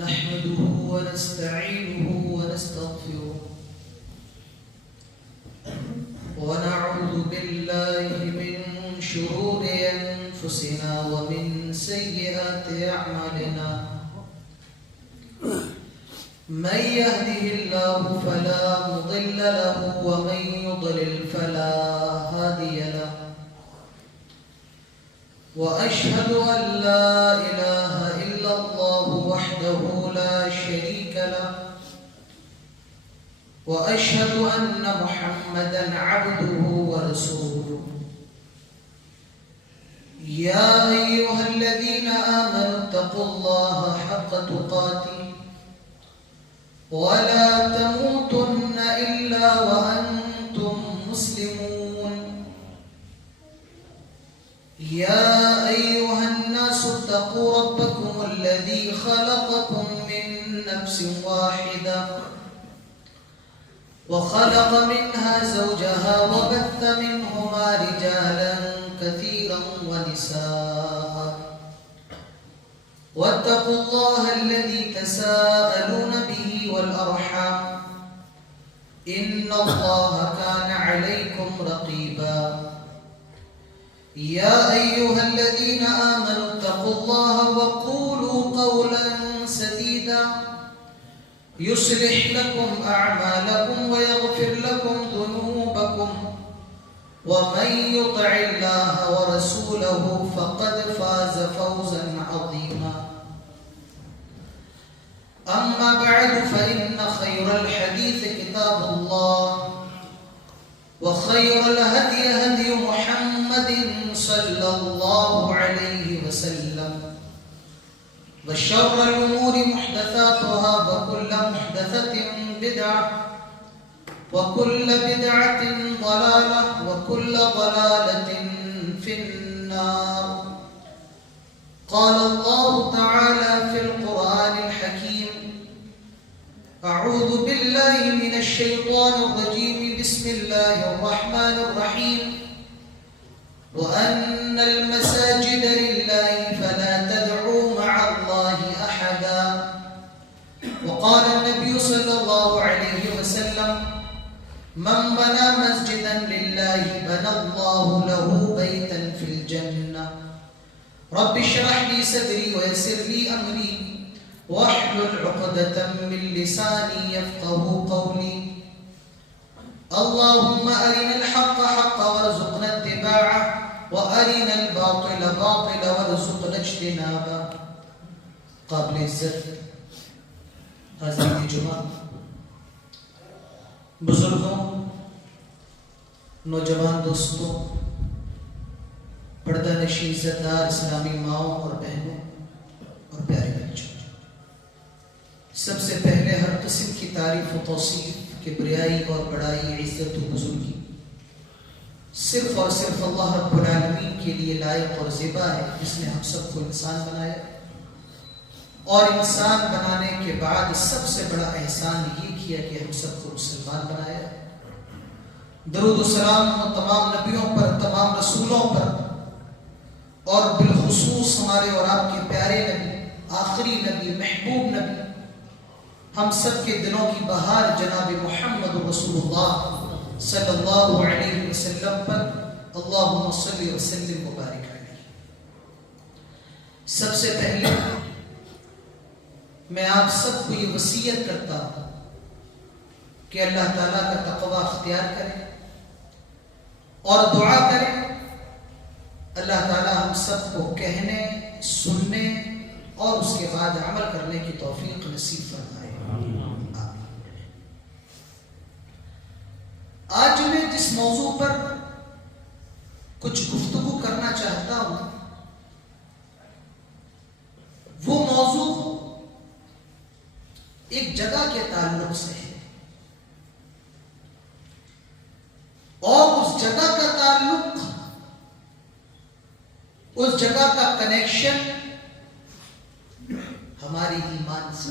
نحمده ونستعينه ونستغفره ونعوذ بالله من شرور أنفسنا ومن سيئات أعمالنا من يهده الله فلا مضل له ومن يضلل فلا هادي له وأشهد أن لا إله إلا الله وحده لا شريك له وأشهد أن محمدا عبده ورسوله يا أيها الذين آمنوا اتقوا الله حق تقاته ولا تموتن إلا وأنتم مسلمون يا أيها الناس اتقوا ربكم الذي خلقكم من نفس واحدة وخلق منها زوجها وبث منهما رجالا كثيرا ونساء واتقوا الله الذي تساءلون به والأرحام إن الله كان عليكم رقيبا يا أيها الذين آمنوا اتقوا الله وقولوا قولا سديدا يصلح لكم أعمالكم ويغفر لكم ذنوبكم ومن يطع الله ورسوله فقد فاز فوزا عظيما أما بعد فإن خير الحديث كتاب الله وخير الهدي هدي محمد صلى الله عليه وسلم وشر الأمور محدثاتها وكل محدثة بدعة وكل بدعة ضلالة وكل ضلالة في النار قال الله تعالى في القرآن الحكيم أعوذ بالله من الشيطان الرجيم بسم الله الرحمن الرحيم وأن المساجد لله فلا تدعوا مع الله أحدا وقال النبي صلى الله عليه وسلم من بنى مسجدا لله بنى الله له بيتا في الجنة رب اشرح لي صدري ويسر لي أمري واحلل عقدة من لساني يفقه قولي اللهم أرنا الحق حقا وارزقنا اتباعه وأرنا الباطل باطلا وارزقنا اجتنابه. قابل عزت حضرات جمعہ، بزرگوں، نوجوان دوستوں، پردہ نشین عزت دار اسلامی ماؤں اور بہنوں اور پیارے بچوں، سب سے پہلے ہر قسم کی تعریف و توصیف، کبریائی اور بڑائی، عزت و بزرگی صرف اور صرف اللہ رب العالمین کے لیے لائق اور زیبا ہے، جس نے ہم سب کو انسان بنایا اور انسان بنانے کے بعد سب سے بڑا احسان یہ کیا کہ ہم سب کو مسلمان بنایا۔ درود و سلام تمام نبیوں پر، تمام رسولوں پر، اور بالخصوص ہمارے اور آپ کے پیارے نبی، آخری نبی، محبوب نبی، ہم سب کے دلوں کی بہار جناب محمد رسول اللہ صلی اللہ علیہ وسلم پر، اللہم صلی وسلم مبارک علیہ۔ سب سے پہلے میں آپ سب کو یہ وصیت کرتا ہوں کہ اللہ تعالیٰ کا تقوی اختیار کریں اور دعا کریں اللہ تعالیٰ ہم سب کو کہنے، سننے اور اس کے بعد عمل کرنے کی توفیق نصیب فرمائے۔ آج میں جس موضوع پر کچھ گفتگو کرنا چاہتا ہوں وہ موضوع ایک جگہ کے تعلق سے ہے، اور اس جگہ کا تعلق، اس جگہ کا کنیکشن ہماری ایمان سے۔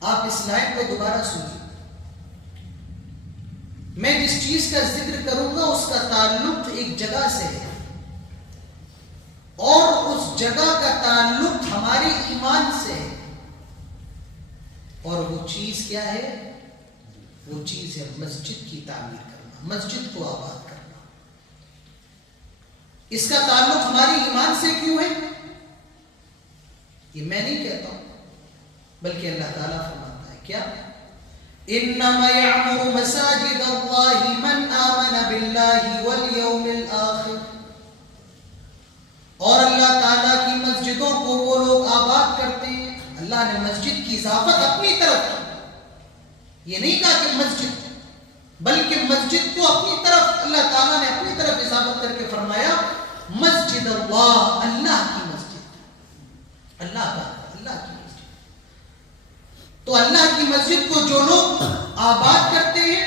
آپ اس لائن کو دوبارہ سنیے، میں جس چیز کا ذکر کروں گا اس کا تعلق ایک جگہ سے ہے، اور اس جگہ کا تعلق ہمارے ایمان سے ہے، اور وہ چیز کیا ہے؟ وہ چیز ہے مسجد کی تعمیر کرنا، مسجد کو آباد کرنا۔ اس کا تعلق ہمارے ایمان سے کیوں ہے؟ یہ میں نہیں کہتا ہوں، بلکہ اللہ تعالیٰ فرماتا ہے کیا؟ انما يعمر مساجد اللہ من آمن باللہ والیوم الآخر، اور اللہ تعالیٰ کی مسجدوں کو وہ لوگ آباد کرتے ہیں۔ اللہ نے مسجد کی اضافت اپنی طرف کی، یہ نہیں کہا کہ مسجد، بلکہ مسجد کو اپنی طرف اللہ تعالیٰ نے اپنی طرف اضافت کر کے فرمایا مسجد اللہ، اللہ کی مسجد، اللہ کی مسجد۔ تو اللہ کی مسجد کو جو لوگ آباد کرتے ہیں،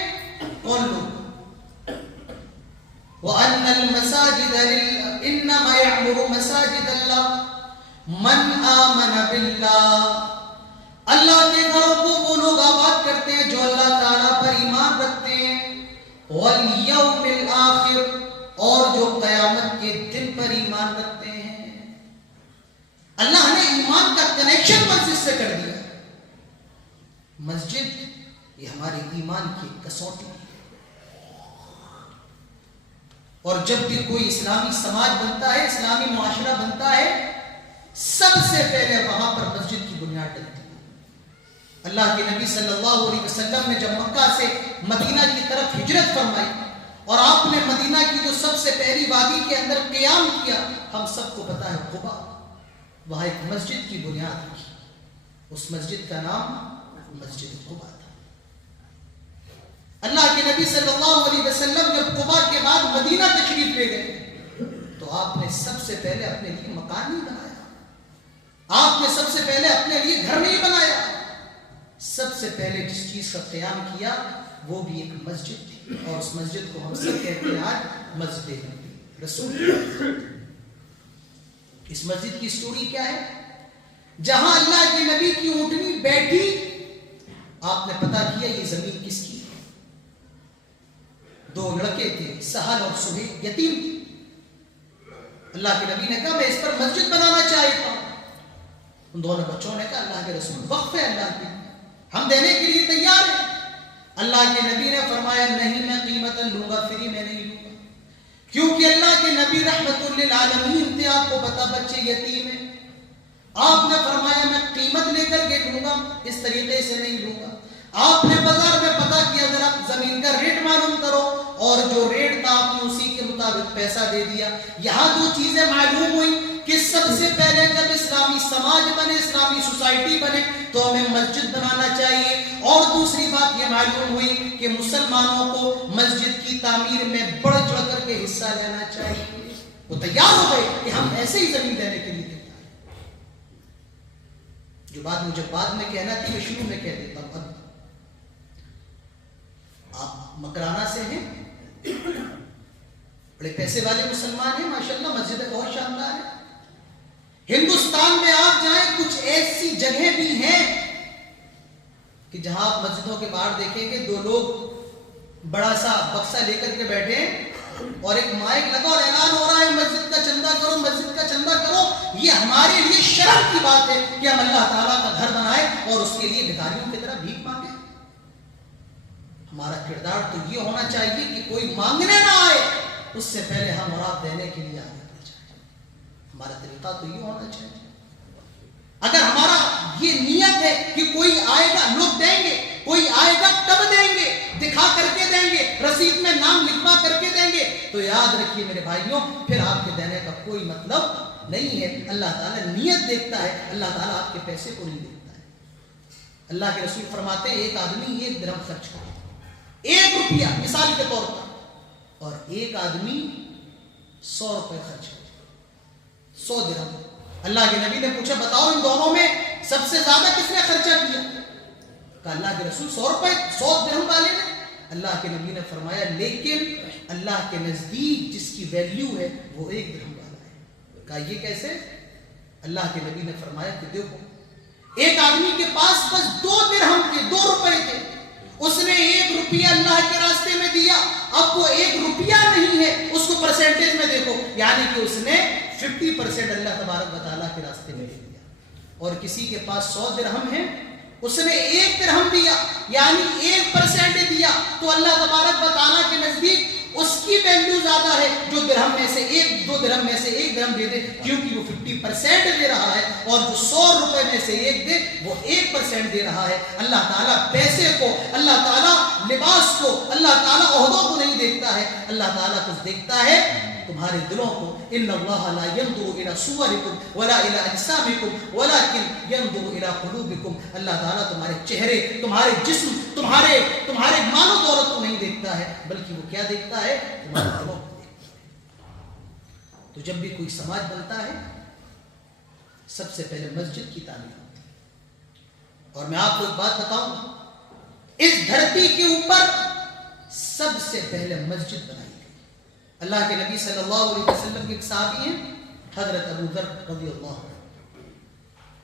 کون لوگ؟ وَأَنَّ الْمَسَاجِدَ إِنَّمَا يَعْمُرُ مَسَاجِدَ اللَّهِ مَنْ آمَنَ بِاللَّهِ، اللہ کے گھروں کو وہ لوگ آباد کرتے ہیں جو اللہ تعالیٰ پر ایمان رکھتے ہیں، وَالْيَوْمِ الْآخِرِ، اور جو قیامت کے دن پر ایمان رکھتے ہیں۔ اللہ نے ایمان کا کنیکشن مسجد سے کر دیا۔ مسجد یہ ہمارے ایمان کی کسوٹی ہے، اور جب بھی کوئی اسلامی سماج بنتا ہے، اسلامی معاشرہ بنتا ہے، سب سے پہلے وہاں پر مسجد کی بنیاد ڈلتی ہے۔ اللہ کے نبی صلی اللہ علیہ وسلم نے جب مکہ سے مدینہ کی طرف ہجرت فرمائی، اور آپ نے مدینہ کی جو سب سے پہلی وادی کے اندر قیام کیا، ہم سب کو پتا ہے قبا، وہاں ایک مسجد کی بنیاد رکھی، اس مسجد کا نام مسجد قبا تھا۔ اللہ کے نبی صلی اللہ علیہ وسلم جب قبا کے بعد مدینہ تشریف لے گئے، تو آپ نے سب سے پہلے اپنے لیے مکان نہیں بنایا، آپ نے سب سے پہلے اپنے لیے گھر نہیں بنایا، سب سے پہلے جس چیز کا قیام کیا وہ بھی ایک مسجد تھی، اور اس مسجد کو ہم سب کہتے ہیں آج مسجد نبی رسول۔ اس مسجد کی سٹوری کیا ہے؟ جہاں اللہ کے نبی کی اونٹنی بیٹھی، آپ نے پتا کیا یہ زمین کس کی ہے؟ دو لڑکے تھے، سہل اور سہیل، یتیم تھے۔ اللہ کے نبی نے کہا میں اس پر مسجد بنانا چاہتا ہوں۔ ان دونوں بچوں نے کہا اللہ کے رسول وقف ہے اللہ کی، ہم دینے کے لیے تیار ہیں۔ اللہ کے نبی نے فرمایا نہیں، میں قیمت لوں گا، فری میں نہیں لوں گا، کیونکہ اللہ کے نبی رحمت للعالمین تھے، آپ کو پتا بچے یتیم ہیں۔ آپ نے فرمایا میں قیمت لے کر کے لوں گا، اس طریقے سے نہیں لوں گا۔ آپ نے بازار میں پتا کیا، ذرا زمین کا ریٹ معلوم کرو، اور جو ریٹ تھا آپ نے اسی کے مطابق پیسہ دے دیا۔ یہاں دو چیزیں معلوم ہوئی کہ سب سے پہلے جب اسلامی سماج بنے، اسلامی سوسائٹی بنے، تو ہمیں مسجد بنانا چاہیے، اور دوسری بات یہ معلوم ہوئی کہ مسلمانوں کو مسجد کی تعمیر میں بڑھ چڑھ کر کے حصہ لینا چاہیے۔ وہ تیار ہو گئے کہ ہم ایسے ہی زمین دینے کے لیے تیار ہیں۔ جو بات مجھے بعد میں کہنا تھی میں شروع میں کہہ دیتا ہوں۔ اب آپ مکرانہ سے ہیں، بڑے پیسے والے مسلمان ہیں ماشاءاللہ، مسجدیں بہت شاندار ہیں۔ ہندوستان میں آپ جائیں، کچھ ایسی جگہیں بھی ہیں کہ جہاں آپ مسجدوں کے باہر دیکھیں گے دو لوگ بڑا سا بکسا لے کر کے بیٹھے ہیں، اور ایک مائک لگا اور اعلان ہو رہا ہے مسجد کا چندہ کرو، مسجد کا چندہ کرو۔ یہ ہمارے لیے شرم کی بات ہے کہ ہم اللہ تعالیٰ کا گھر بنائیں اور اس کے لیے بھکاریوں کی طرح بھیک مانگیں۔ ہمارا کردار تو یہ ہونا چاہیے کہ کوئی مانگنے نہ آئے، اس سے پہلے ہم اور آپ دینے کے لیے آگے بڑھ جائیں۔ ہمارا طریقہ تو یہ ہونا چاہیے۔ اگر ہمارا یہ نیت ہے کہ کوئی آئے گا لوگ دیں گے، کوئی آئے گا تب دیں گے، دکھا کر کے دیں گے، رسید میں نام لکھوا کر کے دیں گے، تو یاد رکھیے میرے بھائیوں پھر آپ کے دینے کا کوئی مطلب نہیں ہے۔ اللہ تعالیٰ نیت دیکھتا ہے، اللہ تعالیٰ آپ کے پیسے کو نہیں دیکھتا ہے۔ اللہ کے رسول فرماتے ہیں ایک آدمی 1 درہم خرچ کرے، 1 روپیہ مثال کے طور پر، اور ایک آدمی 100 روپے خرچ کرے، 100 درہم۔ اللہ کے نبی نے پوچھا بتاؤ ان دونوں میں سب سے زیادہ کس نے خرچہ کیا؟ کہا اللہ کے رسول 100 روپے 100 درہم والے نے۔ اللہ کے نبی نے فرمایا لیکن اللہ کے نزدیک جس کی ویلیو ہے وہ 1 درہم والا ہے۔ کہا یہ کیسے؟ اللہ کے نبی نے فرمایا کہ دیکھو ایک آدمی کے پاس بس 2 درہم کے 2 روپے تھے، اس نے 1 روپیہ اللہ کے راستے میں دیا، اب وہ 1 روپیہ نہیں ہے، اس کو پرسنٹیج میں دیکھو، یعنی کہ اس نے 50% اللہ تبارک و تعالیٰ کے راستے میں دے دیا۔ اور کسی کے پاس 100 درہم ہے، اس نے 1 درہم دیا یعنی 1% دیا، تو اللہ تبارک و تعالیٰ کے نزدیک اس کی ویلیو زیادہ ہے جو درہم میں سے 2 درہم میں سے 1 درہم دے دے، کیونکہ وہ 50% دے رہا ہے، اور جو 100 روپے میں سے 1 دے وہ 1% دے رہا ہے۔ اللہ تعالیٰ پیسے کو، اللہ تعالیٰ لباس کو، اللہ تعالیٰ عہدوں کو نہیں دیکھتا ہے، اللہ تعالیٰ کچھ دیکھتا ہے تمہارے دلوں کو۔ ان اللہ لا ينظر الى صورکم ولا الى اجسامکم ولكن ينظر الى قلوبکم۔ اللہ تعالیٰ تمہارے چہرے، تمہارے جسم، تمہارے مال و دولت کو نہیں دیکھتا ہے، بلکہ وہ کیا دیکھتا ہے؟ تمہارے دلوں کو دیکھتا ہے۔ تو جب بھی کوئی سماج بنتا ہے سب سے پہلے مسجد کی تعمیر ہوتی ہے۔ اور میں آپ کو ایک بات بتاؤں، اس دھرتی کے اوپر سب سے پہلے مسجد بنائی گئی۔ اللہ کے نبی صلی اللہ علیہ وسلم کے ایک صحابی ہیں حضرت ابو ذر رضی اللہ عنہ،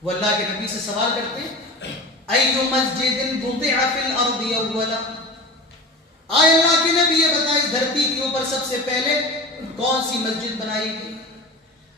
وہ اللہ کے نبی سے سوال کرتے ہیں ایو مسجد وضع فی الارض اولا، آئے اللہ کے نبی یہ بتائیں اس دھرتی کے اوپر سب سے پہلے کون سی مسجد بنائی گئی؟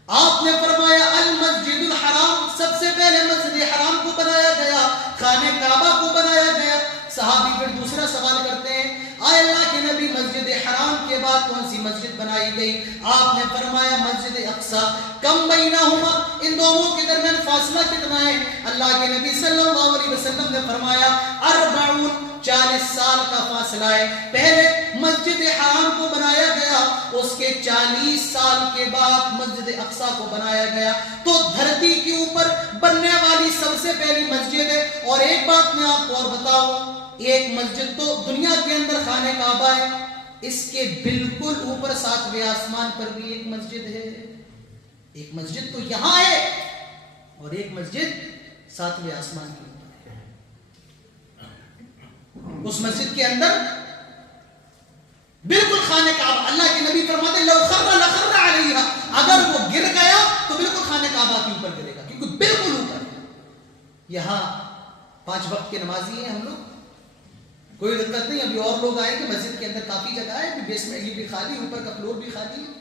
آپ نے فرمایا المسجد الحرام، سب سے پہلے مسجد حرام کو بنایا گیا، خانہ کعبہ کو بنایا گیا۔ صحابی پھر دوسرا سوال کرتے ہیں آئے اللہ کے نبی مسجد حرام کے بعد کون سی مسجد بنائی گئی؟ آپ نے فرمایا مسجد اقصی، کم بینہما، ان دونوں کے درمیان فاصلہ کتنا ہے؟ اللہ کے نبی صلی اللہ علیہ وسلم نے فرمایا 40 سال کا فاصلہ ہے۔ پہلے مسجد حرام کو بنایا گیا، اس کے 40 سال کے بعد مسجد اقصی کو بنایا گیا۔ تو دھرتی کے اوپر بننے والی سب سے پہلی مسجد ہے۔ اور ایک بات میں آپ کو اور بتاؤں، ایک مسجد تو دنیا کے اندر خانہ کعبہ ہے، اس کے بالکل اوپر 7ویں آسمان پر بھی ایک مسجد ہے۔ ایک مسجد تو یہاں ہے اور ایک مسجد 7ویں آسمان کے اوپر ہے۔ اس مسجد کے اندر بالکل خانہ کعبہ، اللہ کے نبی فرماتے لو خر لخر علیہا، اگر وہ گر گیا تو بالکل خانہ کعبہ کے اوپر گرے گا، کیونکہ بالکل اوپر ہے۔ یہاں 5 وقت کے نمازی ہیں ہم لوگ، کوئی دقت نہیں، ابھی اور لوگ آئے کہ مسجد کے اندر کافی جگہ ہے، بیسمنٹ یہ بھی خالی، اوپر کا فلور بھی خالی ہے۔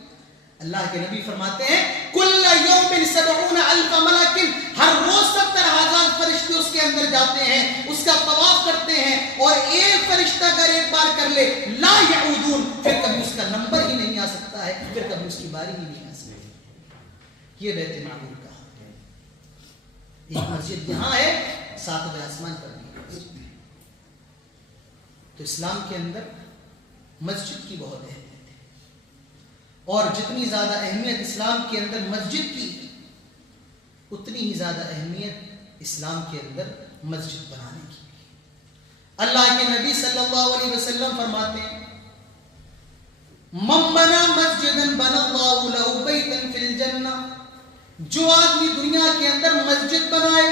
اللہ کے نبی فرماتے ہیں کل یوم 70,000 ملک، ہر روز 70,000 فرشتے اس کے اندر جاتے ہیں، اس کا طواف کرتے ہیں، اور ایک فرشتہ اگر ایک بار کر لے لا یعودون، پھر کبھی اس کا نمبر ہی نہیں آ سکتا ہے، پھر کبھی اس کی باری ہی نہیں آ سکتی۔ یہ بیت معمور کا ہے۔ ایک مسجد یہاں ہے، 7ویں آسمان پر بھی مسجد۔ تو اسلام کے اندر مسجد کی بہت اہمیت ہے، اور جتنی زیادہ اہمیت اسلام کے اندر مسجد کی، اتنی ہی زیادہ اہمیت اسلام کے اندر مسجد بنانے کی۔ اللہ کے نبی صلی اللہ علیہ وسلم فرماتے ہیں من بنا مسجدا بنا اللہ لہ بیتا فی الجنہ، جو آدمی دنیا کے اندر مسجد بنائے،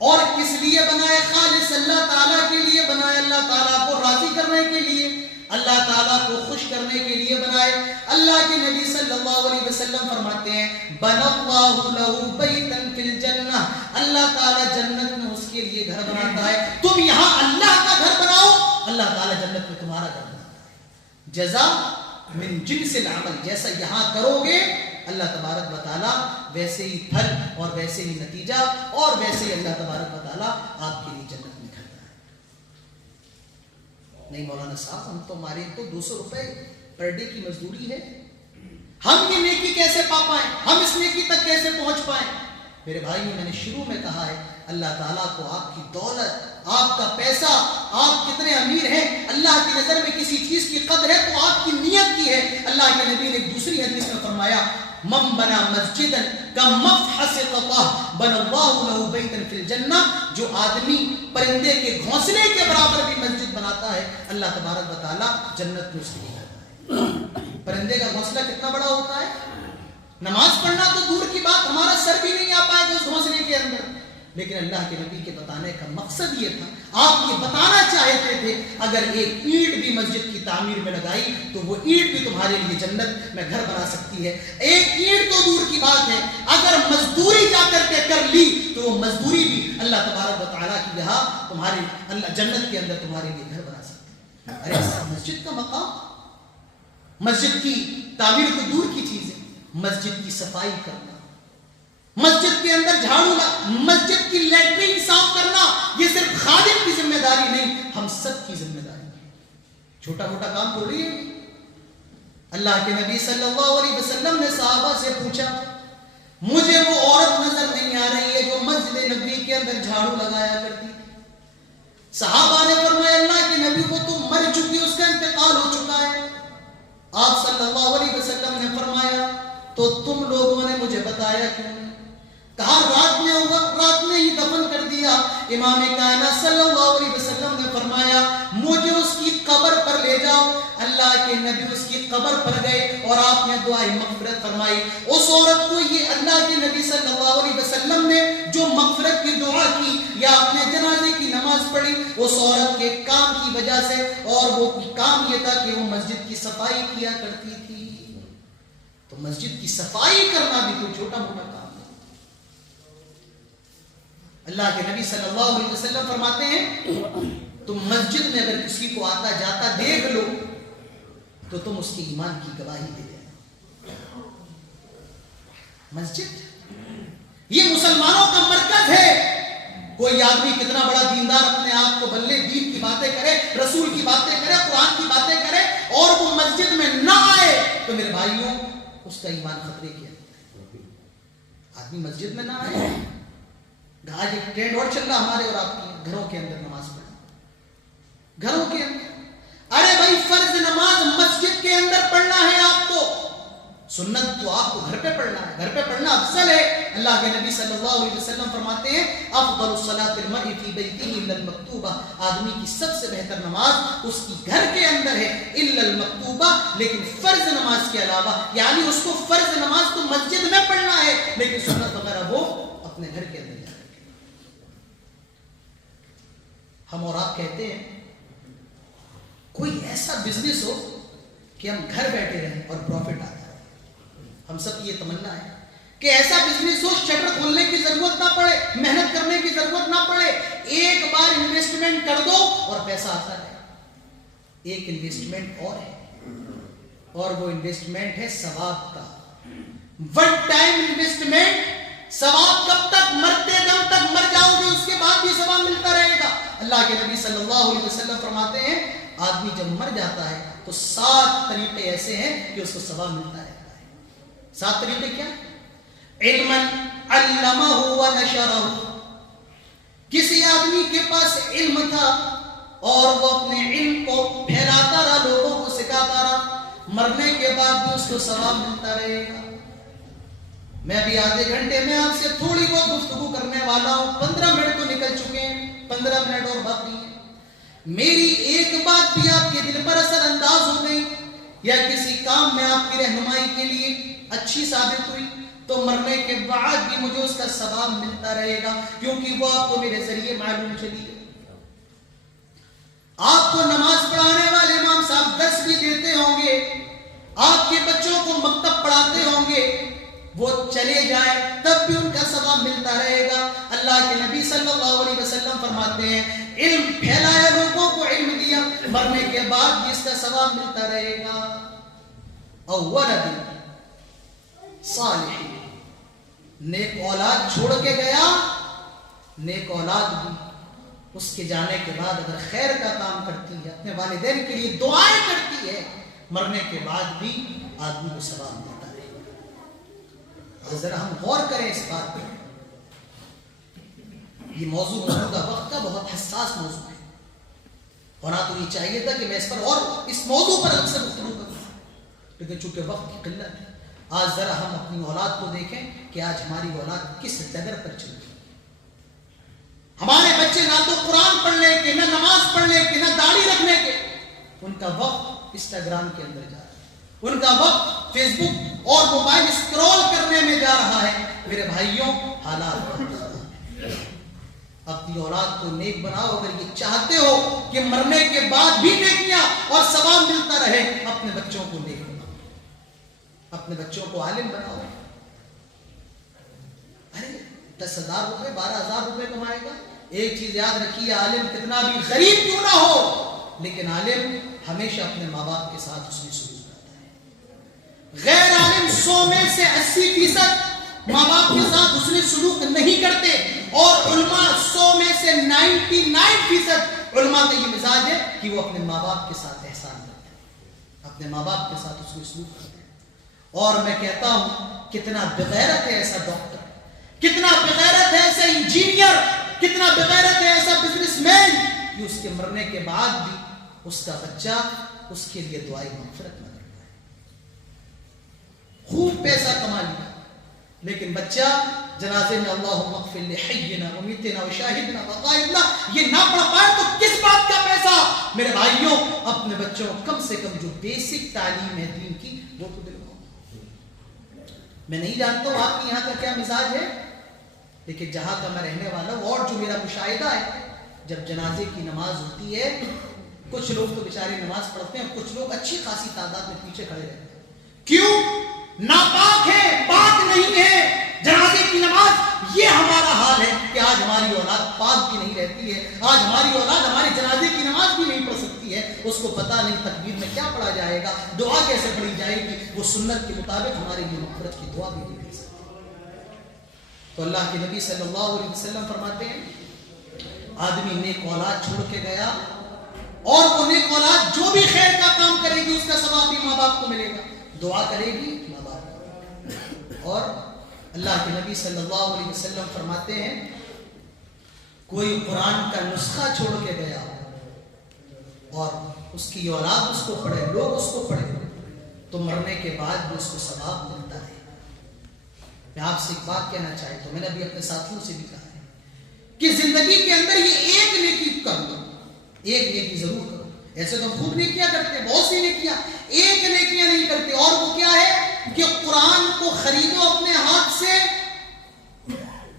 اور کس لیے بنائے؟ خالص اللہ تعالیٰ کے لیے بنائے، اللہ تعالیٰ کو راضی کرنے کے لیے، اللہ تعالیٰ کو خوش کرنے کے لیے بنائے۔ اللہ کے نبی صلی اللہ علیہ وسلم فرماتے ہیں بنا اللہ لہ بیتا فی الجنہ، اللہ تعالیٰ جنت میں اس کے لیے گھر بناتا ہے۔ تم یہاں اللہ کا گھر بناؤ، اللہ تعالیٰ جنت میں تمہارا گھر بناتا ہے۔ جزا من جنس العمل، جیسا یہاں کرو گے اللہ تبارک و تعالیٰ ویسے ہی پھل اور ویسے ہی نتیجہ اور ویسے ہی اللہ تبارک و تعالیٰ آپ کے لیے جنت میں کرتا ہے۔ نہیں مولانا صاحب، ہم تو ہمارے تو 200 روپے پر ڈے کی مزدوری ہے، ہم یہ نیکی کیسے پا پائیں، ہم اس نیکی تک کیسے پہنچ پائیں؟ میرے بھائی میں نے شروع میں کہا ہے، اللہ تعالیٰ کو آپ کی دولت، آپ کا پیسہ، آپ کتنے امیر ہیں، اللہ کی نظر میں کسی چیز کی قدر ہے تو آپ کی نیت کی ہے۔ اللہ کے نبی نے ایک دوسری حدیث میں فرمایا من بنا مسجدا کمفحص قطع بنا اللہ لہ بیتا فی الجنہ، جو آدمی پرندے کے گھونسلے کے برابر بھی مسجد بناتا ہے، اللہ تبارک و تعالیٰ جنت میں اس کے لیے کرتا ہے۔ پرندے کا گھونسلہ کتنا بڑا ہوتا ہے؟ نماز پڑھنا تو دور کی بات، ہمارا سر بھی نہیں آ پائے گا اس گھونسلے کے اندر، لیکن اللہ کے نبی کے بتانے کا مقصد یہ تھا، آپ یہ بتانا چاہتے تھے اگر ایک اینٹ بھی مسجد کی تعمیر میں لگائی تو وہ اینٹ بھی تمہارے لیے جنت میں گھر بنا سکتی ہے۔ ایک اینٹ تو دور کی بات ہے، اگر مزدوری جا کر کے کر لی تو وہ مزدوری بھی اللہ تبارک و تعالیٰ کی یہاں تمہاری اللہ جنت کے اندر تمہارے لیے گھر بنا سکتی ہے۔ ارے مسجد کا مقام، مسجد کی تعمیر تو دور کی چیز ہے، مسجد کی صفائی کرنا، مسجد کے اندر جھاڑو مسجد کی لیٹرین صاف کرنا یہ صرف خادم کی ذمہ داری نہیں، ہم سب کی ذمہ داری ہے، چھوٹا موٹا کام تھوڑی ہے۔ اللہ کے نبی صلی اللہ علیہ وسلم نے صحابہ سے پوچھا، مجھے وہ عورت نظر نہیں آ رہی ہے جو مسجد نبی کے اندر جھاڑو لگایا کرتی تھی۔ صحابہ نے فرمایا اللہ کے نبی کو تو مر چکی، اس کا انتقال ہو چکا ہے۔ آپ صلی اللہ علیہ وسلم نے فرمایا تو تم لوگوں نے مجھے بتایا کیوں نہیں؟ کہا رات میں ہی دفن کر دیا۔ امام کائنات صلی اللہ علیہ وسلم نے فرمایا مجھے اس کی قبر پر لے جاؤ۔ اللہ کے نبی اس کی قبر پر گئے اور آپ نے دعائے مغفرت فرمائی۔ اس عورت کو یہ اللہ کے نبی صلی اللہ علیہ وسلم نے جو مغفرت کی دعا کی یا اپنے جنازے کی نماز پڑھی، اس عورت کے کام کی وجہ سے، اور وہ کام یہ تھا کہ وہ مسجد کی صفائی کیا کرتی تھی۔ تو مسجد کی صفائی کرنا بھی کوئی چھوٹا موٹا کام نہیں۔ اللہ کے نبی صلی اللہ علیہ وسلم فرماتے ہیں تم مسجد میں اگر کسی کو آتا جاتا دیکھ لو تو تم اس کی ایمان کی گواہی دے دینا۔ مسجد یہ مسلمانوں کا مرکز ہے۔ کوئی آدمی کتنا بڑا دیندار اپنے آپ کو بلے دین کی باتیں کرے، رسول کی باتیں کرے، قرآن کی باتیں کرے اور وہ مسجد میں نہ آئے تو میرے بھائیوں اس کا ایمان خطرے کے اندر ہے۔ آدمی مسجد میں نہ آئے، آج ایک ٹرینڈ اور چل رہا ہمارے اور آپ کے گھروں کے اندر نماز پڑھنا، گھروں کے اندر۔ ارے بھائی فرض نماز مسجد کے اندر پڑھنا ہے آپ کو، سنت تو آپ کو گھر پہ پڑھنا ہے، گھر پہ پڑھنا افضل ہے۔ اللہ کے نبی صلی اللہ علیہ وسلم فرماتے ہیں افضل الصلاۃ المرء فی بیتہ الا المکتوبہ، آدمی کی سب سے بہتر نماز اس کی گھر کے اندر ہے، الا المکتوبہ، لیکن فرض نماز کے علاوہ، یعنی اس کو فرض نماز تو مسجد میں پڑھنا ہے لیکن سنت وغیرہ وہ اپنے گھر کے اندر۔ ہم اور آپ کہتے ہیں کوئی ایسا بزنس ہو کہ ہم گھر بیٹھے رہیں اور پروفٹ آتا ہے۔ ہم سب کی یہ تمنا ہے کہ ایسا بزنس ہو شٹر کھولنے کی ضرورت نہ پڑے، محنت کرنے کی ضرورت نہ پڑے، ایک بار انویسٹمنٹ کر دو اور پیسہ آتا ہے۔ ایک انویسٹمنٹ اور ہے، اور وہ انویسٹمنٹ ہے ثواب کا، ون ٹائم انویسٹمنٹ۔ ثواب کب تک؟ مرتے دم تک مر جاؤ گے اس کے بعد بھی ثواب ملتا رہے گا۔ اللہ کے نبی صلی اللہ علیہ وسلم فرماتے ہیں آدمی جب مر جاتا ہے تو 7 طریقے ایسے ہیں کہ اس کو ثواب ملتا رہتا ہے۔ 7 طریقے کیا؟ علم علمہ و نشرہ، کسی آدمی کے پاس علم تھا اور وہ اپنے علم کو پھیلاتا رہا، لوگوں کو سکھاتا رہا، مرنے کے بعد بھی اس کو ثواب ملتا رہے گا۔ میں ابھی آدھے گھنٹے میں آپ سے تھوڑی بہت گفتگو کرنے والا ہوں، 15 منٹ تو نکل چکے ہیں، 15 منٹ اور باقی ہیں۔ میری ایک بات بھی آپ کے دل پر اثر انداز ہو گئی یا کسی کام میں آپ کی رہنمائی کے لیے اچھی ثابت ہوئی تو مرنے کے بعد بھی مجھے اس کا ثواب ملتا رہے گا، کیونکہ وہ آپ کو میرے ذریعے معلوم چلی ہے۔ آپ کو نماز پڑھانے والے امام صاحب درس بھی دیتے ہوں گے، آپ کے بچوں کو مکتب پڑھاتے ہوں گے، وہ چلے جائیں تب بھی ان کا ثواب ملتا رہے گا۔ اللہ کے نبی صلی اللہ علیہ وسلم فرماتے ہیں علم پھیلایا، لوگوں کو علم دیا، مرنے کے بعد بھی اس کا ثواب ملتا رہے گا۔ اور ولد صالح، نیک اولاد چھوڑ کے گیا، نیک اولاد بھی اس کے جانے کے بعد اگر خیر کا کام کرتی ہے، اپنے والدین کے لیے دعائیں کرتی ہے، مرنے کے بعد بھی آدمی کو ثواب ملتا ہے۔ ذرا ہم غور کریں اس بات پہ، یہ موضوع موجودہ وقت کا بہت حساس موضوع ہے، ہونا تو یہ چاہیے تھا کہ میں اس پر اور اس موضوع پر اکثر گفتگو کروں، لیکن چونکہ وقت کی قلت ہے، آج ذرا ہم اپنی اولاد کو دیکھیں کہ آج ہماری اولاد کس ڈگر پر چل رہی ہے۔ ہمارے بچے نہ تو قرآن پڑھنے کے، نہ نماز پڑھنے کے، نہ داڑھی رکھنے کے، ان کا وقت انسٹاگرام کے اندر جا رہا ہے، ان کا وقت فیس بک اور موبائل اسکرول کرنے میں جا رہا ہے۔ میرے بھائیوں حالات اپنی اولاد کو نیک بناؤ، اگر یہ چاہتے ہو کہ مرنے کے بعد بھی نیکیاں اور ثواب ملتا رہے، اپنے بچوں کو نیک بناؤ، اپنے بچوں کو عالم بناؤ۔ ارے 10,000 روپے 12,000 روپے کمائے گا، ایک چیز یاد رکھیے، عالم کتنا بھی غریب کیوں نہ ہو لیکن عالم ہمیشہ اپنے ماں باپ کے ساتھ اس نے سلوک کرتا ہے۔ غیر عالم 100 میں سے 80% ماں باپ کے ساتھ حسن سلوک نہیں کرتے، اور علماء 100 میں سے 99% علماء کا یہ مزاج ہے کہ وہ اپنے ماں باپ کے ساتھ احسان کرتے ہیں، اپنے ماں باپ کے ساتھ حسن سلوک کرتے ہیں۔ اور میں کہتا ہوں کتنا بغیرت ہے ایسا ڈاکٹر، کتنا بغیرت ہے ایسا انجینئر، کتنا بغیرت ہے ایسا بزنس مین کہ اس کے مرنے کے بعد بھی اس کا بچہ اس کے لیے دعائیں مغفرت نہ کرتا ہے۔ خوب پیسہ کما لیا لیکن بچہ جنازے میں اللہم اغفر لحینا ومیتنا وشاہدنا وغائبنا یہ نہ پڑھ پائے تو کس بات کا پیسہ؟ میرے بھائیوں، اپنے بچوں کم سے کم جو بیسک تعلیم ہے دین کی وہ تو دلواؤ۔ میں نہیں جانتا ہوں آپ کے یہاں کا کیا مزاج ہے، لیکن جہاں کا میں رہنے والا ہوں اور جو میرا مشاہدہ ہے، جب جنازے کی نماز ہوتی ہے کچھ لوگ تو بیچارے نماز پڑھتے ہیں، کچھ لوگ اچھی خاصی تعداد میں پیچھے کھڑے رہتے ہیں۔ کیوں؟ ناپاک ہے، پاک نہیں ہے جنازے کی نماز۔ یہ ہمارا حال ہے کہ آج ہماری اولاد پاک بھی نہیں رہتی ہے، آج ہماری اولاد ہماری جنازے کی نماز بھی نہیں پڑھ سکتی ہے، اس کو پتہ نہیں تکبیر میں کیا پڑھا جائے گا، دعا کیسے پڑھی جائے گی، وہ سنت کے مطابق ہمارے لیے مغفرت کی دعا بھی نہیں کر سکتی۔ تو اللہ کے نبی صلی اللہ علیہ وسلم فرماتے ہیں آدمی نیک اولاد چھوڑ کے گیا اور وہ نیک اولاد جو بھی خیر کا کام کرے گی اس کا ثواب بھی ماں باپ کو ملے گا، دعا کرے گی ماں باپ کو۔ اور اللہ کے نبی صلی اللہ علیہ وسلم فرماتے ہیں کوئی قرآن کا نسخہ چھوڑ کے گیا اور اس کی اولاد اس کو پڑھے، لوگ اس کو پڑھے، تو مرنے کے بعد بھی اس کو ثواب ملتا ہے۔ میں آپ سے ایک بات کہنا چاہتا ہوں، میں نے ابھی اپنے ساتھیوں سے بھی کہا ہے کہ زندگی کے اندر یہ ایک نیکی کر دو، ایک نیکی ضرور کرو۔ ایسے تو ہم خوب نیکیاں کرتے ہیں، بہت سی نیکیاں، ایک نیکیاں نہیں کرتے، اور وہ کیا ہے کہ قرآن کو خریدو اپنے ہاتھ سے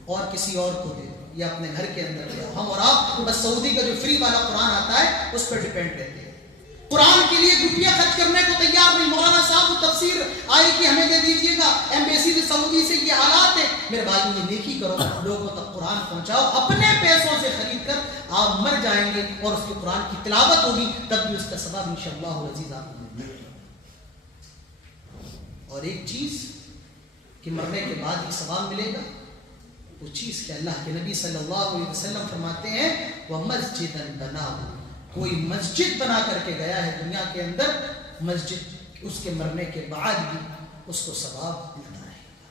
اور کسی اور کو دے دو یا اپنے گھر کے اندر لے آؤ۔ ہم اور آپ بس سعودی کا جو فری والا قرآن آتا ہے اس پر ڈیپینڈ رہتے ہیں، قرآن کے لیے روپیہ خرچ کرنے کو تیار نہیں۔ مولانا صاحب وہ تفسیر آئی کہ ہمیں دے دیجیے گا، ایمبیسی سے سعودی سے یہ حالات ہے۔ میرے بھائی یہ نیکی کرو، لوگوں تک قرآن پہنچاؤ، اپنے پیسوں سے خرید کر آپ مر جائیں گے اور اس کے قرآن کی تلاوت ہوگی تب بھی اس کا ثواب انشاءاللہ العزیز آپ کو ملے گا۔ اور ایک چیز کہ مرنے کے بعد ہی ثواب ملے گا، وہ چیز کہ اللہ کے نبی صلی اللہ علیہ وسلم فرماتے ہیں وَمَسْجِدًا بَنَاهُ، کوئی مسجد بنا کر کے گیا ہے دنیا کے اندر، مسجد اس کے مرنے کے بعد بھی اس کو ثواب ملتا رہے گا۔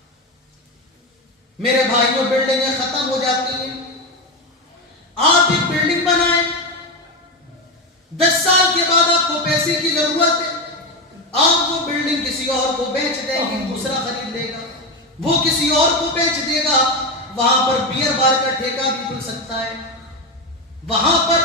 میرے بھائیوں، بلڈنگیں ختم ہو جاتی ہیں، آپ ایک بلڈنگ بنائیں، 10 سال کے بعد آپ کو پیسے کی ضرورت ہے، آپ وہ بلڈنگ کسی اور کو بیچ دیں گے، دوسرا خرید لے گا، وہ کسی اور کو بیچ دے گا، وہاں پر بیئر بار کا ٹھیکہ بھی کھل سکتا ہے، وہاں پر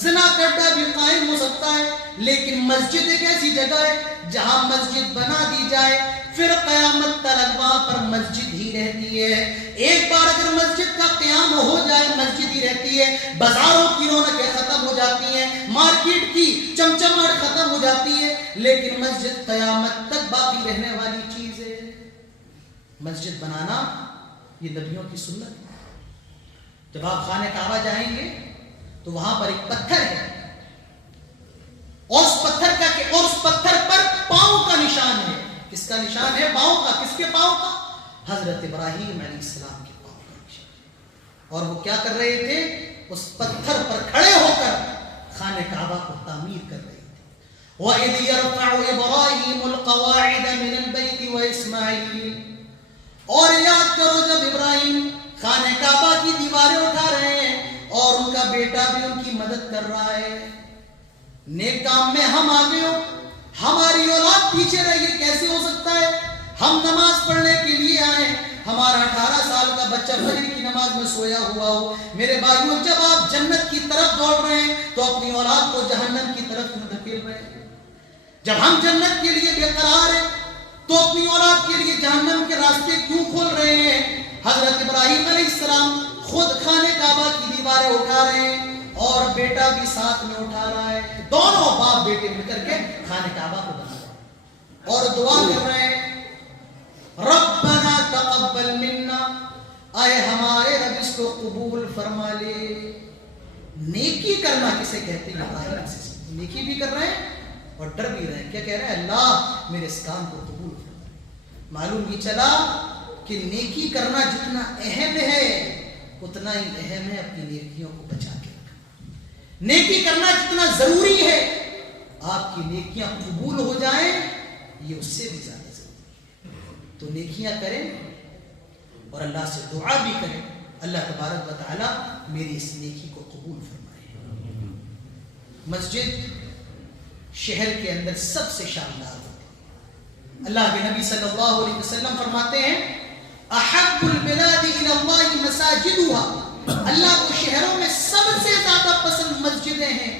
زنا کا اڈا بھی قائم ہو سکتا ہے۔ لیکن مسجد ایک ایسی جگہ ہے جہاں مسجد بنا دی جائے پھر قیامت تک وہاں پر مسجد ہی رہتی ہے۔ ایک بار اگر مسجد کا قیام ہو جائے مسجد ہی رہتی ہے، بازاروں کی رونقیں ختم ہو جاتی ہیں، مارکیٹ کی چمچماہٹ ختم ہو جاتی ہے، لیکن مسجد قیامت تک باقی رہنے والی چیز ہے۔ مسجد بنانا یہ نبیوں کی سنت ہے۔ جب آپ خانہ کعبہ جائیں گے تو وہاں پر ایک پتھر ہے اور اس پتھر پر پاؤں کا نشان ہے۔ کس کا نشان ہے؟ پاؤں کا۔ کس کے پاؤں کا؟ حضرت ابراہیم علیہ السلام کے پاؤں کا نشان ہے۔ اور وہ کیا کر رہے تھے؟ اس پتھر پر کھڑے ہو کر خانہ کعبہ کو تعمیر کر رہے تھے۔ وَإِذْ يَرْفَعُ إِبْرَاهِيمُ الْقَوَاعِدَ مِنَ الْبَيْتِ وَإِسْمَاعِيلُ، اور یاد کرو جب ابراہیم خانہ کعبہ کی دیواریں اٹھا رہے ہیں اور ان کا بیٹا بھی ان کی مدد کر رہا ہے، نیک کام میں ہم آگے ہو، ہماری اولاد پیچھے رہی ہے، کیسے ہو سکتا ہے؟ ہم نماز پڑھنے کے لیے آئے، ہمارا 18 سال کا بچہ فجر کی نماز میں سویا ہوا ہو۔ میرے بھائیوں، جب آپ جنت کی طرف دوڑ رہے ہیں تو اپنی اولاد کو جہنم کی طرف کیوں دھکیل رہے ہیں؟ جب ہم جنت کے لیے بے قرار ہیں تو اپنی اولاد کے لیے جہنم کے راستے کیوں کھول رہے ہیں؟ حضرت ابراہیم علیہ السلام خود خانہ کعبہ کی دیواریں اٹھا رہے ہیں اور بیٹا بھی ساتھ میں اٹھا رہا ہے، دونوں باپ بیٹے مل کر کے خانہ کعبہ کو بنا رہے ہیں اور دعا کر رہے ہیں ربنا تقبل منا، اے ہمارے رب اس کو قبول فرما لے۔ نیکی کرنا کسے کہتے ہیں؟ نیکی بھی کر رہے ہیں اور ڈر بھی رہے ہیں۔ کیا کہہ رہے ہیں؟ اللہ میرے اس کام کو قبول فرما۔ معلوم یہ چلا کہ نیکی کرنا جتنا اہم ہے اتنا ہی اہم ہے اپنی نیکیوں کو بچا کے رکھنا. نیکی کرنا جتنا ضروری ہے آپ کی نیکیاں قبول ہو جائیں یہ اس سے بھی زیادہ ضروری ہے. تو نیکیاں کریں اور اللہ سے دعا بھی کریں اللہ تبارک و تعالی میری اس نیکی کو قبول فرمائے. مسجد شہر کے اندر سب سے شاندار ہوتی ہے. اللہ کے نبی صلی اللہ علیہ وسلم فرماتے ہیں احب البلاد الى اللہ مساجدها. اللہ کو شہروں میں سب سے زیادہ پسند مسجدیں ہیں.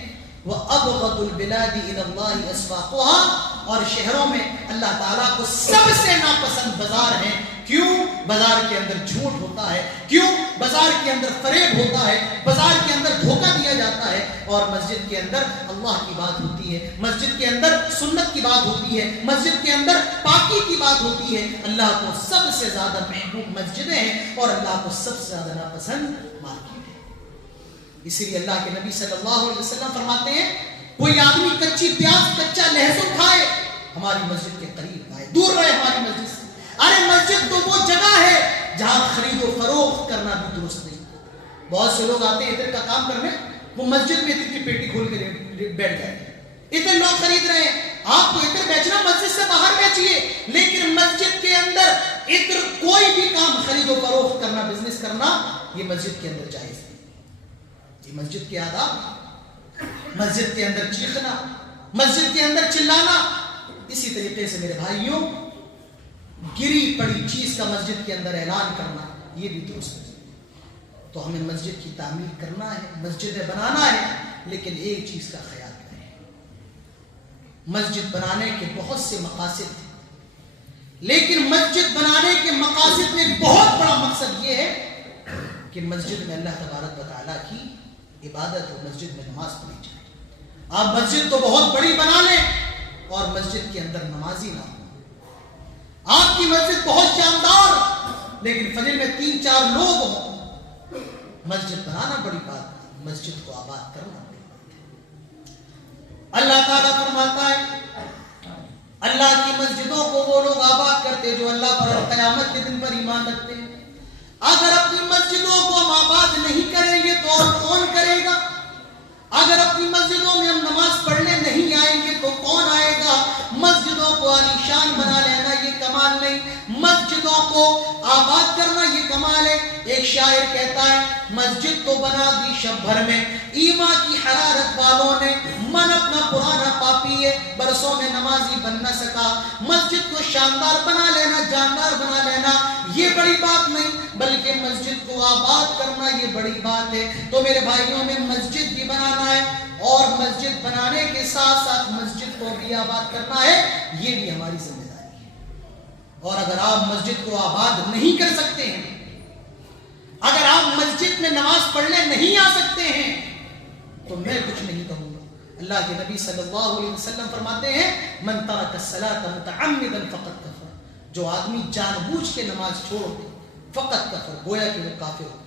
وابغض البلاد الى اللہ اسواقها. اور شہروں میں اللہ تعالیٰ کو سب سے ناپسند بازار ہیں. کیوں؟ بازار کے اندر جھوٹ ہوتا ہے. کیوں؟ بازار کے اندر فریب ہوتا ہے. بازار کے اندر دھوکہ دیا جاتا ہے. اور مسجد کے اندر اللہ کی بات ہوتی ہے. مسجد کے اندر سنت کی بات ہوتی ہے. مسجد کے اندر پاکی کی بات ہوتی ہے. اللہ کو سب سے زیادہ محبوب مسجدیں ہیں اور اللہ کو سب سے زیادہ ناپسند مارکیٹ ہے. اسی لیے اللہ کے نبی صلی اللہ علیہ وسلم فرماتے ہیں کوئی آدمی کچی پیاز کچا لہسن کھائے ہماری مسجد کے قریب آئے, دور رہے ہماری مسجد سے. ارے مسجد تو وہ جگہ ہے جہاں خرید و فروخت کرنا بھی درست نہیں. بہت سے لوگ آتے ہیں ادھر کا کام کرنے, وہ مسجد میں ادھر کی پیٹی کھول کے بیٹھ جاتے ہیں. ادھر لوگ خرید رہے ہیں, آپ کو ادھر بیچنا مسجد سے باہر بیچیے, لیکن مسجد کے اندر ادھر کوئی بھی کام خرید و فروخت کرنا, بزنس کرنا یہ مسجد کے اندر جائز نہیں. یہ مسجد کے آداب, مسجد کے اندر چیخنا, مسجد کے اندر چلانا. اسی طریقے سے میرے بھائیوں گری پڑی چیز کا مسجد کے اندر اعلان کرنا یہ بھی درست ہے. تو ہمیں مسجد کی تعمیر کرنا ہے, مسجدیں بنانا ہے, لیکن ایک چیز کا خیال کریں. مسجد بنانے کے بہت سے مقاصد ہیں, لیکن مسجد بنانے کے مقاصد میں بہت بڑا مقصد یہ ہے کہ مسجد میں اللہ تبارک و تعالیٰ کی عبادت ہو, مسجد میں نماز پڑھی جائے. آپ مسجد تو بہت بڑی بنا لیں اور مسجد کے اندر نمازی نہ ہو. آپ کی مسجد بہت شاندار لیکن فجر میں 3-4 لوگ ہوں. مسجد بنانا بڑی بات ہے, مسجد کو آباد کرنا بڑی بات ہے. اللہ تعالیٰ فرماتا ہے اللہ کی مسجدوں کو وہ لوگ آباد کرتے جو اللہ پر اور قیامت کے دن پر ایمان رکھتے ہیں. اگر اپنی مسجدوں کو ہم آباد نہیں کریں گے تو اور کون کرے گا؟ اگر اپنی مسجدوں میں ہم نماز پڑھنے نہیں آئیں گے تو کون آئے گا؟ مسجدوں کو عالیشان بنا لینا یہ کمال نہیں, مسجدوں کو آباد کرنا یہ کمال ہے. ایک شاعر کہتا ہے مسجد تو بنا دی شب بھر میں ایمان کی حرارت والوں نے, من اپنا پرانا پاپی ہے برسوں میں نمازی بن نہ سکا. مسجد کو شاندار بنا لینا, جاندار بنا لینا یہ بڑی بات نہیں, بلکہ مسجد کو آباد کرنا یہ بڑی بات ہے. تو میرے بھائیوں میں مسجد بھی بنانا ہے اور مسجد بنانے کے ساتھ ساتھ مسجد کو بھی آباد کرنا ہے, یہ بھی ہماری ذمہ داری ہے. اور اگر آپ مسجد کو آباد نہیں کر سکتے ہیں, اگر آپ مسجد میں نماز پڑھنے نہیں آ سکتے ہیں تو میں کچھ نہیں کہوں گا. اللہ کے نبی صلی اللہ علیہ وسلم فرماتے ہیں من ترک الصلاة متعمدا فقد کفر. جو آدمی جان بوجھ کے نماز چھوڑ دے فقط کفر, گویا کہ وہ کافر ہو گیا.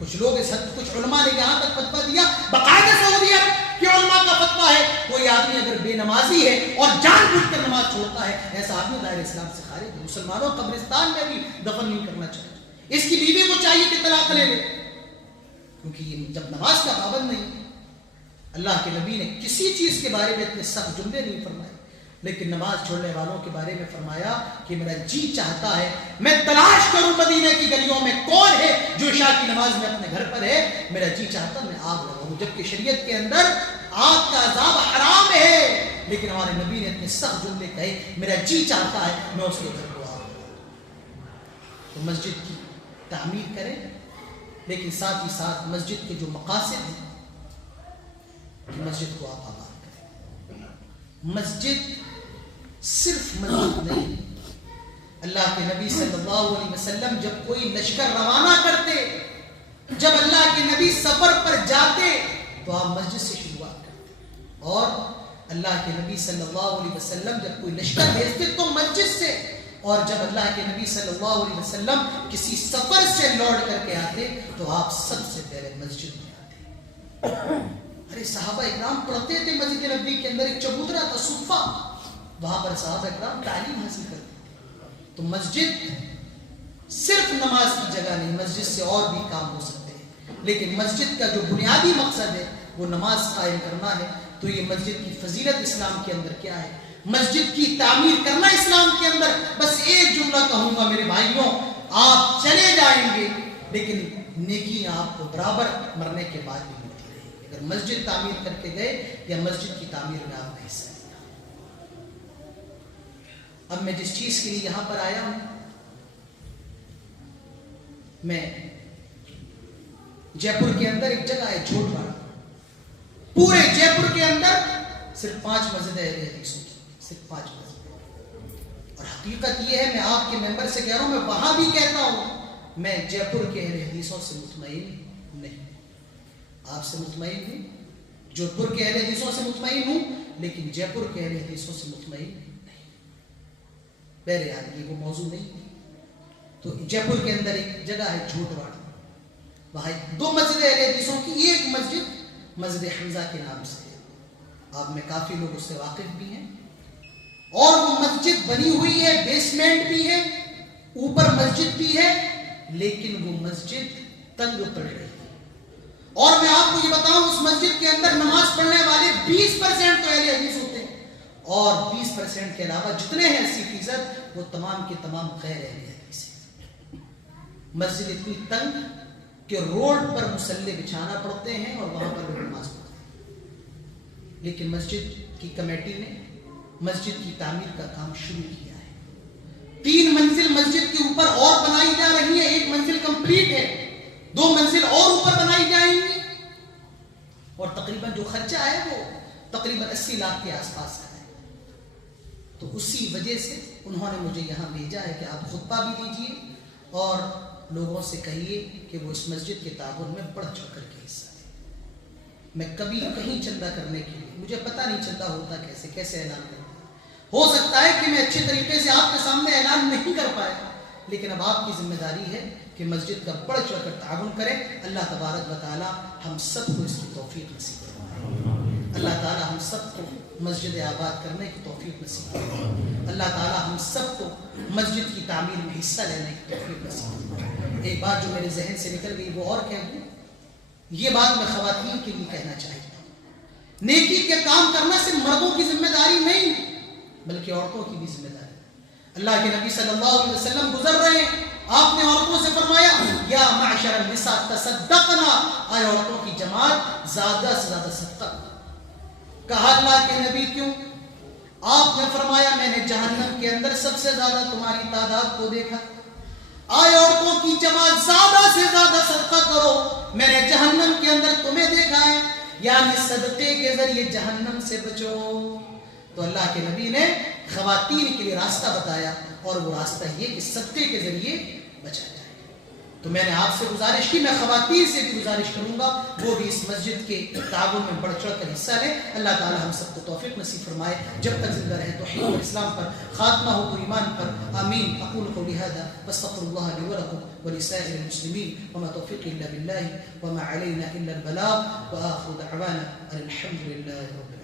کچھ لوگ اس حد, کچھ علماء نے یہاں تک فتویٰ دیا, باقاعدہ سعودی عرب کے علماء کا فتویٰ ہے کوئی آدمی اگر بے نمازی ہے اور جان بوجھ کر نماز چھوڑتا ہے ایسا آدمی دائرہ اسلام سے خارج ہے. مسلمانوں قبرستان میں بھی دفن نہیں کرنا چاہیے. اس کی بیوی کو چاہیے کہ طلاق لے لے, کیونکہ یہ جب نماز کا پابند نہیں ہے. اللہ کے نبی نے کسی چیز کے بارے میں اتنے سخت جملے نہیں فرمائے, لیکن نماز چھوڑنے والوں کے بارے میں فرمایا کہ میرا جی چاہتا ہے میں تلاش کروں مدینے کی گلیوں میں کون ہے جو عشاء کی نماز میں اپنے گھر پر ہے, میرا جی چاہتا میں آگ لگاؤں. جبکہ شریعت کے اندر آگ کا عذاب حرام ہے, لیکن ہمارے نبی نے اتنے سخت جملے کہے میرا جی چاہتا ہے میں اس کے گھر کو آگ لگاؤں. تو مسجد کی تعمیر کریں, لیکن ساتھ ہی ساتھ مسجد کے جو مقاصد ہیں کہ مسجد کو آپ آباد کریں. مسجد صرف مسجد نہیں. اللہ کے نبی صلی اللہ علیہ وسلم جب کوئی لشکر روانہ کرتے, جب اللہ کے نبی سفر پر جاتے تو آپ مسجد سے شروعات کرتے, اور اللہ کے نبی صلی اللہ علیہ وسلم جب کوئی لشکر بھیجتے تو مسجد سے, اور جب اللہ کے نبی صلی اللہ علیہ وسلم کسی سفر سے لوٹ کر کے آتے تو آپ سب سے پہلے مسجد میں آتے. ارے صحابہ اکرام پڑھتے تھے مسجد نبوی کے اندر, ایک چبوترا تھا صفہ, وہاں پر صحابہ اکرام تعلیم حاصل کرتے تھے. تو مسجد صرف نماز کی جگہ نہیں، مسجد سے اور بھی کام ہو سکتے ہیں، لیکن مسجد کا جو بنیادی مقصد ہے وہ نماز قائم کرنا ہے۔ تو یہ مسجد کی فضیلت اسلام کے اندر کیا ہے، مسجد کی تعمیر کرنا اسلام کے اندر، بس ایک جملہ کہوں گا میرے بھائیوں، آپ چلے جائیں گے لیکن نیکی آپ کو برابر مرنے کے بعد بھی ملتی رہے گی اگر مسجد تعمیر کر کے گئے یا مسجد کی تعمیر میں آپ کا حصہ لیا۔ اب میں جس چیز کے لیے یہاں پر آیا ہوں، میں جے پور کے اندر ایک جگہ ہے جھوٹ واڑا، پورے جے پور کے اندر صرف 5 مسجد اہل حدیثوں کی، صرف 5 مسجد، اور حقیقت یہ ہے، میں آپ کے ممبر سے کہہ رہا ہوں، میں وہاں بھی کہتا ہوں، میں جے پور کے اہل حدیثوں سے مطمئن نہیں، آپ سے مطمئن ہوں، جودھ پور کے اہل حدیثوں سے مطمئن ہوں، لیکن جے پور کے اہل حدیثوں سے مطمئن نہیں۔ بہرحال یہ وہ موضوع نہیں۔ تو جے پور کے اندر ایک جگہ ہے جھوٹ واڑا، وہاں 2 مسجد اہل حدیثوں کی، ایک مسجد حمزہ کے نام سے ہے، آپ میں کافی لوگ اس سے واقف بھی ہیں، اور وہ مسجد بنی ہوئی ہے، بیسمنٹ بھی ہے، اوپر مسجد بھی ہے، لیکن وہ مسجد تنگ پڑ رہی ہے، اور میں آپ کو یہ بتاؤں اس مسجد کے اندر نماز پڑھنے والے 20% تو اہل حدیث ہوتے ہیں، اور 20% کے علاوہ جتنے ہیں 80% وہ تمام کے تمام غیر اہل حدیث ہیں۔ مسجد اتنی تنگ کہ روڈ پر مصلی بچھانا پڑتے ہیں اور وہاں پر وہ نماز پڑھتے ہیں، لیکن مسجد کی کمیٹی نے مسجد کی تعمیر کا کام شروع کیا ہے۔ 3 منزل مسجد کے اوپر اور بنائی جا رہی ہے، 1 منزل کمپلیٹ ہے، 2 منزل اور اوپر بنائی جائیں گی، اور تقریباً جو خرچہ ہے وہ تقریباً 80 لاکھ کے آس پاس کا ہے۔ تو اسی وجہ سے انہوں نے مجھے یہاں بھیجا ہے کہ آپ خطبہ بھی دیجیے اور لوگوں سے کہیے کہ وہ اس مسجد کے تعاون میں بڑھ چڑھ کر کے حصہ لیں۔ میں کبھی کہیں چندہ کرنے کے لیے، مجھے پتہ نہیں چندہ ہوتا کیسے اعلان کرتا ہے، ہو سکتا ہے کہ میں اچھے طریقے سے آپ کے سامنے اعلان نہیں کر پایا، لیکن اب آپ کی ذمہ داری ہے کہ مسجد کا بڑھ چڑھ کر تعاون کریں۔ اللہ تبارک و تعالی ہم سب کو اس کی توفیق نصیب فرمائے، اللہ تعالی ہم سب کو مسجد آباد کرنے کی توفیق نصیب فرمائے، اللہ تعالی ہم سب کو مسجد کی تعمیر میں حصہ لینے کی توفیق نصیب فرمائے۔ ایک بات جو میرے ذہن سے نکل گئی وہ اور کہہ دوں، یہ بات میں خواتین کے لیے کہنا چاہتا ہوں، نیکی کے کام کرنا صرف مردوں کی ذمہ داری نہیں بلکہ عورتوں کی بھی ذمہ داری۔ اللہ کے نبی صلی اللہ علیہ وسلم گزر رہے ہیں، آپ نے عورتوں سے فرمایا یا معشر النساء تصدقنا، آئے عورتوں کی جماعت زیادہ سے زیادہ صدقہ کرو۔ کہا اللہ کے نبی کیوں؟ آپ نے فرمایا میں نے جہنم کے اندر سب سے زیادہ تمہاری تعداد کو دیکھا، آئے عورتوں کی جماعت زیادہ سے زیادہ صدقہ کرو، میں نے جہنم کے اندر تمہیں دیکھا ہے، یعنی صدقے کے ذریعے جہنم سے بچو۔ تو اللہ کے نبی نے خواتین کے لیے راستہ بتایا، اور وہ راستہ یہ کہ صدقے کے ذریعے بچا جائے۔ تو میں نے آپ سے گزارش کی، میں خواتین سے بھی گزارش کروں گا وہ بھی اس مسجد کے تعاون میں بڑھ چڑھ کر حصہ لیں۔ اللہ تعالی ہم سب کو توفیق نصیب فرمائے، جب تک زندہ رہے توحید اور اسلام پر، خاتمہ ہو تو ایمان پر، آمین۔ اقول قولی ھذا واستغفر اللہ لی ولکم ولسائر المسلمین وما توفیقی الا باللہ وما علینا الا البلاغ وآخر دعوانا ان الحمد للہ رب العالمین۔